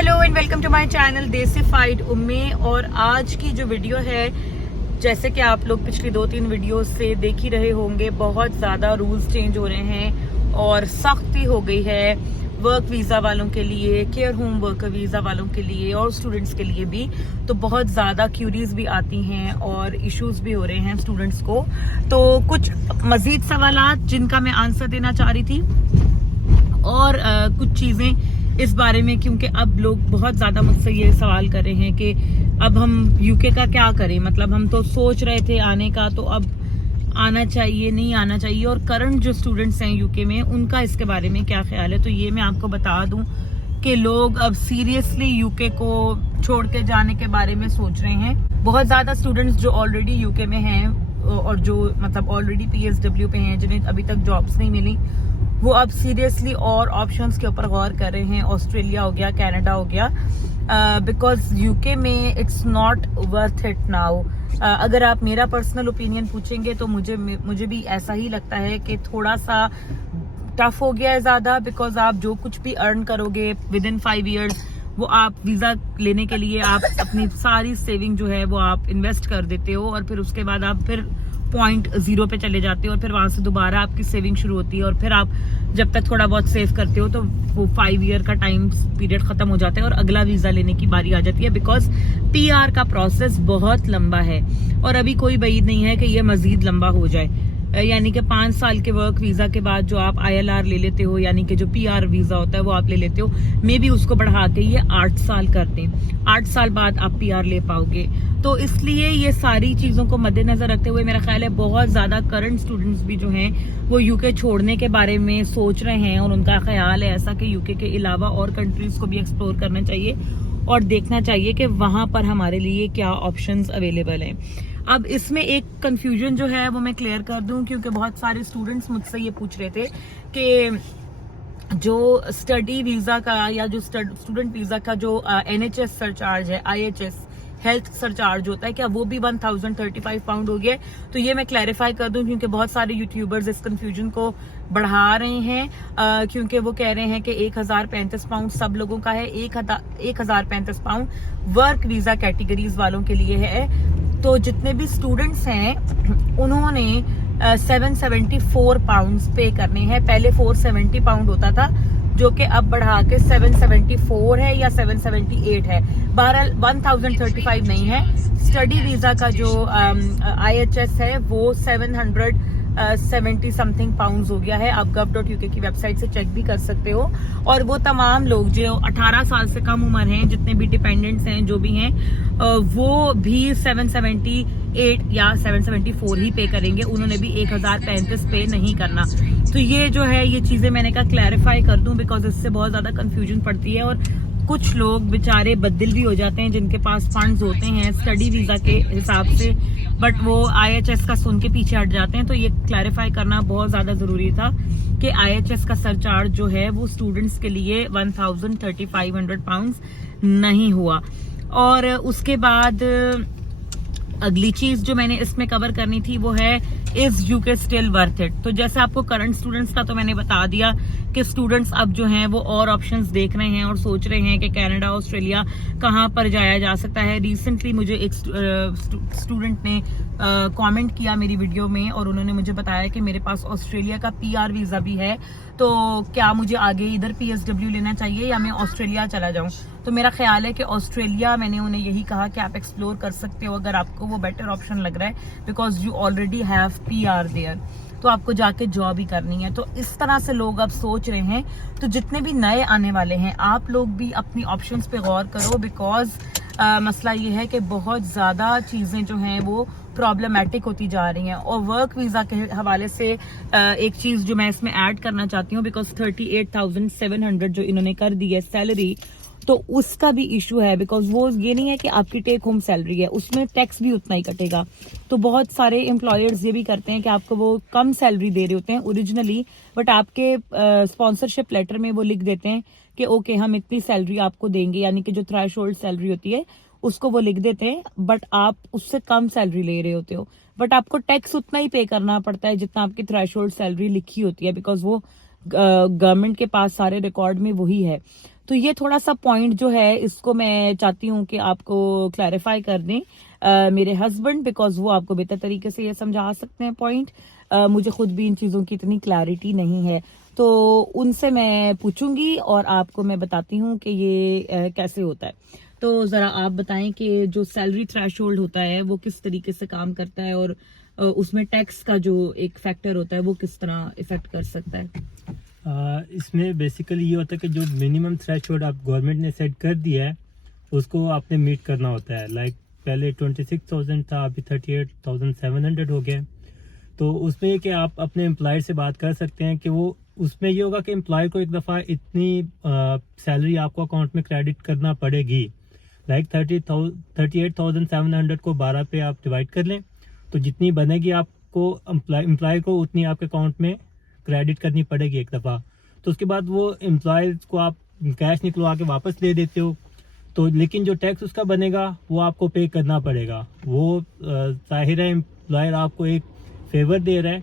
Hello and welcome to my channel Desified उम्मे। और आज की जो वीडियो है, जैसे कि आप लोग पिछली 2-3 वीडियो से देख ही रहे होंगे, बहुत ज़्यादा रूल्स चेंज हो रहे हैं और सख्ती हो गई है वर्क वीज़ा वालों के लिए, केयर होम वर्कर वीज़ा वालों के लिए और स्टूडेंट्स के लिए भी। तो बहुत ज़्यादा क्यूरीज भी आती हैं और इश्यूज भी हो रहे हैं स्टूडेंट्स को। तो कुछ मज़ीद सवालात जिनका मैं आंसर देना चाह रही थी और कुछ चीज़ें इस बारे में, क्योंकि अब लोग बहुत ज्यादा मुझसे ये सवाल कर रहे हैं कि अब हम यूके का क्या करें। मतलब हम तो सोच रहे थे आने का, तो अब आना चाहिए नहीं आना चाहिए, और करंट जो स्टूडेंट्स हैं यूके में उनका इसके बारे में क्या ख्याल है। तो ये मैं आपको बता दूं कि लोग अब सीरियसली यूके को छोड़ के जाने के बारे में सोच रहे हैं। बहुत ज्यादा स्टूडेंट्स जो ऑलरेडी यूके में हैं और जो मतलब ऑलरेडी PSW पे हैं, जिन्हें अभी तक जॉब्स नहीं मिली, वो अब सीरियसली और ऑप्शंस के ऊपर गौर कर रहे हैं। ऑस्ट्रेलिया हो गया, कनाडा हो गया, बिकॉज यूके में it's not worth it now. अगर आप मेरा पर्सनल ओपिनियन पूछेंगे तो मुझे भी ऐसा ही लगता है कि थोड़ा सा टफ हो गया है ज्यादा। बिकॉज आप जो कुछ भी अर्न करोगे विद इन 5 ईयर्स, वो आप वीजा लेने के लिए आप अपनी सारी सेविंग जो है वो आप इन्वेस्ट कर देते हो, और फिर उसके बाद आप फिर पॉइंट 0 पे चले जाते हो, और फिर वहां से दोबारा आपकी सेविंग शुरू होती है, और फिर आप जब तक थोड़ा बहुत सेव करते हो तो वो 5 ईयर का टाइम पीरियड खत्म हो जाता है और अगला वीजा लेने की बारी आ जाती है। बिकॉज PR का प्रोसेस बहुत लंबा है और अभी कोई उम्मीद नहीं है कि ये मजीद लंबा हो जाए। यानी कि 5 साल के वर्क वीजा के बाद जो आप ILR ले लेते हो, यानी कि जो PR वीजा होता है वो आप ले लेते हो, मे बी उसको बढ़ा के ये 8 साल कर दें। 8 साल बाद आप PR ले पाओगे। तो इसलिए ये सारी चीजों को मद्देनजर रखते हुए मेरा ख्याल है बहुत ज्यादा करंट स्टूडेंट्स भी जो हैं वो यूके छोड़ने के बारे में सोच रहे हैं, और उनका ख्याल है ऐसा कि यूके के अलावा और कंट्रीज को भी एक्सप्लोर करना चाहिए और देखना चाहिए कि वहां पर हमारे लिए क्या ऑप्शंस अवेलेबल हैं। अब इसमें एक कंफ्यूजन जो है वो मैं क्लियर कर दूं, क्योंकि बहुत सारे स्टूडेंट्स मुझसे ये पूछ रहे थे कि जो स्टडी वीजा का या जो स्टूडेंट वीजा का जो NHS सरचार्ज है, IHS हेल्थ सरचार्ज होता है, क्या वो भी 1035 पाउंड हो गया। तो ये मैं क्लैरिफाई कर दूं, क्योंकि बहुत सारे यूट्यूबर्स इस कंफ्यूजन को बढ़ा रहे हैं, क्योंकि वो कह रहे हैं कि 1035 पाउंड सब लोगों का है। 1035 पाउंड वर्क वीजा कैटेगरीज वालों के लिए है। तो जितने भी स्टूडेंट्स हैं उन्होंने 774 पाउंड पे करने हैं। पहले 470 पाउंड होता था, जो कि अब बढ़ा के 774 है या 778 है। बहरहाल 1035 नहीं है। स्टडी वीजा का जो IHS है वो 770 समथिंग पाउंड हो गया है। आप gov.uk की वेबसाइट से चेक भी कर सकते हो। और वो तमाम लोग जो 18 साल से कम उम्र हैं, जितने भी डिपेंडेंट्स हैं, जो भी हैं, वो भी 778 या 774 ही पे करेंगे। उन्होंने भी 1035 पे नहीं करना। तो ये जो है, ये चीजें मैंने कहा क्लैरिफाई कर दूं, बिकॉज इससे बहुत ज्यादा कंफ्यूजन पड़ती है और कुछ लोग बेचारे बददिल भी हो जाते हैं जिनके पास फंड्स होते हैं स्टडी वीजा के हिसाब से, बट वो IHS का सुन के पीछे हट जाते हैं। तो ये क्लैरिफाई करना बहुत ज्यादा जरूरी था कि IHS का सरचार्ज जो है वो स्टूडेंट्स के लिए 13,500 पाउंड नहीं हुआ। और उसके बाद अगली चीज जो मैंने इसमें कवर करनी थी वो है, is UK still worth it. तो जैसे आपको करंट स्टूडेंट्स का तो मैंने बता दिया कि स्टूडेंट्स अब जो हैं वो और ऑप्शंस देख रहे हैं और सोच रहे हैं कि कनाडा, ऑस्ट्रेलिया कहाँ पर जाया जा सकता है। रिसेंटली मुझे एक स्टूडेंट ने कमेंट किया मेरी वीडियो में, और उन्होंने मुझे बताया कि मेरे पास ऑस्ट्रेलिया का PR वीजा भी है, तो क्या मुझे आगे इधर PSW लेना चाहिए या मैं ऑस्ट्रेलिया चला जाऊं। तो मेरा ख्याल है कि ऑस्ट्रेलिया, मैंने उन्हें यही कहा कि आप एक्सप्लोर कर सकते हो अगर आपको वो बेटर ऑप्शन लग रहा है, because you already have PR there, तो आपको जाके जॉब ही करनी है। तो इस तरह से लोग अब सोच रहे हैं। तो जितने भी नए आने वाले हैं, आप लोग भी अपनी ऑप्शंस पे गौर करो, बिकॉज मसला ये है कि बहुत ज्यादा चीजें जो हैं वो प्रॉब्लमेटिक होती जा रही हैं। और वर्क वीजा के हवाले से एक चीज जो मैं इसमें ऐड करना चाहती हूँ, बिकॉज 38,700 जो इन्होंने कर दी है सैलरी, तो उसका भी इशू है। बिकॉज वो ये नहीं है कि आपकी टेक होम सैलरी है, उसमें टैक्स भी उतना ही कटेगा। तो बहुत सारे एम्प्लॉयर्स ये भी करते हैं कि आपको वो कम सैलरी दे रहे होते हैं ओरिजिनली, बट आपके स्पॉन्सरशिप लेटर में वो लिख देते हैं कि ओके हम इतनी सैलरी आपको देंगे, यानी कि जो थ्रेशोल्ड सैलरी होती है उसको वो लिख देते हैं, बट आप उससे कम सैलरी ले रहे होते हो, बट आपको टैक्स उतना ही पे करना पड़ता है जितना आपकी थ्रेशोल्ड सैलरी लिखी होती है, बिकॉज वो गवर्नमेंट के पास सारे रिकॉर्ड में वही है। तो ये थोड़ा सा पॉइंट जो है इसको मैं चाहती हूँ कि आपको क्लैरिफाई कर दें मेरे हस्बैंड, बिकॉज वो आपको बेहतर तरीके से ये समझा सकते हैं पॉइंट। मुझे खुद भी इन चीज़ों की इतनी क्लैरिटी नहीं है, तो उनसे मैं पूछूंगी और आपको मैं बताती हूँ कि ये कैसे होता है। तो ज़रा आप बताएं कि जो सैलरी थ्रेशोल्ड होता है वो किस तरीके से काम करता है, और उसमें टैक्स का जो एक फैक्टर होता है वो किस तरह इफेक्ट कर सकता है। इसमें बेसिकली ये होता है कि जो मिनिमम थ्रेशोल्ड आप गवर्नमेंट ने सेट कर दिया है उसको आपने मीट करना होता है। लाइक पहले 26,000 था, अभी 38,700 हो गया। तो उसमें कि आप अपने एम्प्लॉयर से बात कर सकते हैं कि वो उसमें ये होगा कि एम्प्लॉयर को एक दफ़ा इतनी सैलरी आपको अकाउंट में क्रेडिट करना पड़ेगी। लाइक 38,700 को 12 पे आप डिवाइड कर लें, तो जितनी बनेगी आपको एम्प्लॉय को उतनी आपके अकाउंट में क्रेडिट करनी पड़ेगी एक दफ़ा। तो उसके बाद वो एम्प्लॉय को आप कैश निकलवा के वापस दे देते हो, तो लेकिन जो टैक्स उसका बनेगा वो आपको पे करना पड़ेगा। वो जाहिर है एम्प्लॉयर आपको एक फेवर दे रहा है,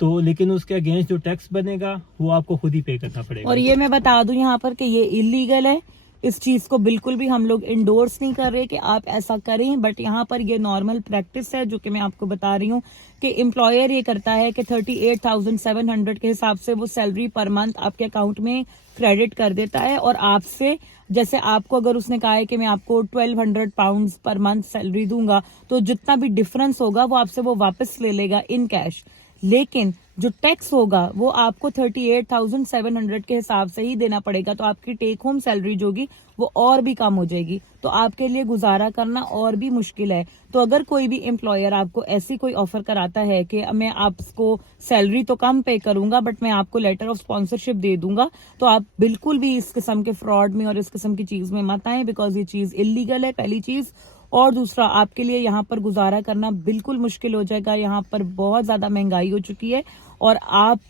तो लेकिन उसके अगेंस्ट जो टैक्स बनेगा वो आपको खुद ही पे करना पड़ेगा। और ये मैं बता दूं यहाँ पर कि ये इलीगल है, इस चीज को बिल्कुल भी हम लोग इंडोर्स नहीं कर रहे कि आप ऐसा करें, बट यहाँ पर ये नॉर्मल प्रैक्टिस है जो कि मैं आपको बता रही हूँ कि एम्प्लॉयर ये करता है कि 38,700 के हिसाब से वो सैलरी पर मंथ आपके अकाउंट में क्रेडिट कर देता है, और आपसे जैसे आपको अगर उसने कहा है कि मैं आपको 1200 पाउंड पर मंथ सैलरी दूंगा, तो जितना भी डिफरेंस होगा वो आपसे वो वापस ले लेगा इन कैश। लेकिन जो टैक्स होगा वो आपको 38,700 के हिसाब से ही देना पड़ेगा, तो आपकी टेक होम सैलरी जो होगी वो और भी कम हो जाएगी, तो आपके लिए गुजारा करना और भी मुश्किल है। तो अगर कोई भी एम्प्लॉयर आपको ऐसी कोई ऑफर कराता है कि मैं आपको सैलरी तो कम पे करूंगा बट मैं आपको लेटर ऑफ स्पॉन्सरशिप दे दूंगा, तो आप बिल्कुल भी इस किस्म के फ्रॉड में और इस किस्म की चीज में मत आए, बिकॉज ये चीज इलीगल है, पहली चीज। और दूसरा, आपके लिए यहाँ पर गुजारा करना बिल्कुल मुश्किल हो जाएगा। यहाँ पर बहुत ज्यादा महंगाई हो चुकी है और आप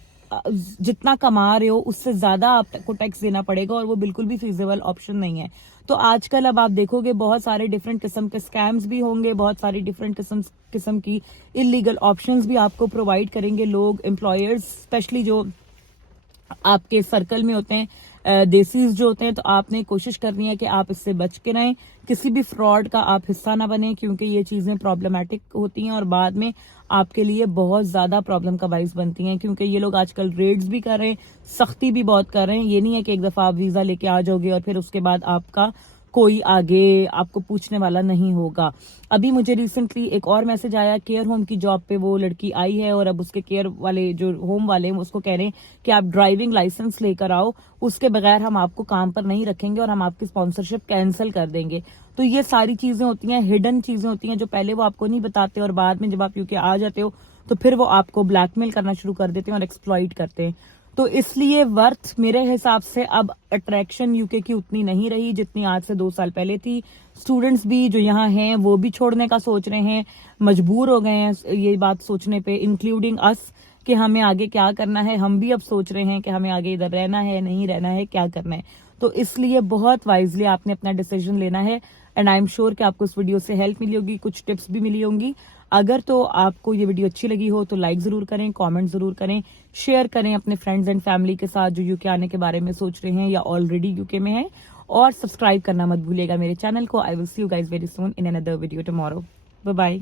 जितना कमा रहे हो उससे ज्यादा आपको टैक्स देना पड़ेगा, और वो बिल्कुल भी फीजेबल ऑप्शन नहीं है। तो आजकल अब आप देखोगे बहुत सारे डिफरेंट किस्म के स्कैम्स भी होंगे, बहुत सारी डिफरेंट किस्म की इलीगल ऑप्शंस भी आपको प्रोवाइड करेंगे लोग, एम्प्लॉयर्स, स्पेशली जो आपके सर्कल में होते हैं, देसीज जो होते हैं। तो आपने कोशिश करनी है कि आप इससे बच के रहें, किसी भी फ्रॉड का आप हिस्सा ना बने, क्योंकि ये चीजें प्रॉब्लमेटिक होती हैं और बाद में आपके लिए बहुत ज्यादा प्रॉब्लम का बाइस बनती हैं, क्योंकि ये लोग आजकल रेड्स भी कर रहे हैं, सख्ती भी बहुत कर रहे हैं। ये नहीं है कि एक दफा आप वीजा लेके आ जाओगे और फिर उसके बाद आपका कोई आगे आपको पूछने वाला नहीं होगा। अभी मुझे रिसेंटली एक और मैसेज आया, केयर होम की जॉब पे वो लड़की आई है और अब उसके केयर वाले जो होम वाले हैं उसको कह रहे हैं कि आप ड्राइविंग लाइसेंस लेकर आओ, उसके बगैर हम आपको काम पर नहीं रखेंगे और हम आपकी स्पॉन्सरशिप कैंसिल कर देंगे। तो ये सारी चीजें होती हैं, हिडन चीजें होती हैं जो पहले वो आपको नहीं बताते, और बाद में जब आप यूके आ जाते हो तो फिर वो आपको ब्लैकमेल करना शुरू कर देते हैं और एक्सप्लॉइट करते हैं। तो इसलिए वर्थ मेरे हिसाब से अब अट्रैक्शन यूके की उतनी नहीं रही जितनी आज से 2 साल पहले थी। स्टूडेंट्स भी जो यहाँ हैं वो भी छोड़ने का सोच रहे हैं, मजबूर हो गए हैं ये बात सोचने पे, इंक्लूडिंग अस, कि हमें आगे क्या करना है। हम भी अब सोच रहे हैं कि हमें आगे इधर रहना है, नहीं रहना है, क्या करना है। तो इसलिए बहुत वाइजली आपने अपना डिसीजन लेना है, एंड आई एम श्योर कि आपको इस वीडियो से हेल्प मिली होगी, कुछ टिप्स भी मिली होंगी। अगर तो आपको ये वीडियो अच्छी लगी हो तो लाइक जरूर करें, कमेंट जरूर करें, शेयर करें अपने फ्रेंड्स एंड फैमिली के साथ जो यूके आने के बारे में सोच रहे हैं या ऑलरेडी यूके में हैं, और सब्सक्राइब करना मत भूलिएगा मेरे चैनल को। I will see you guys very soon in another video tomorrow. Bye bye.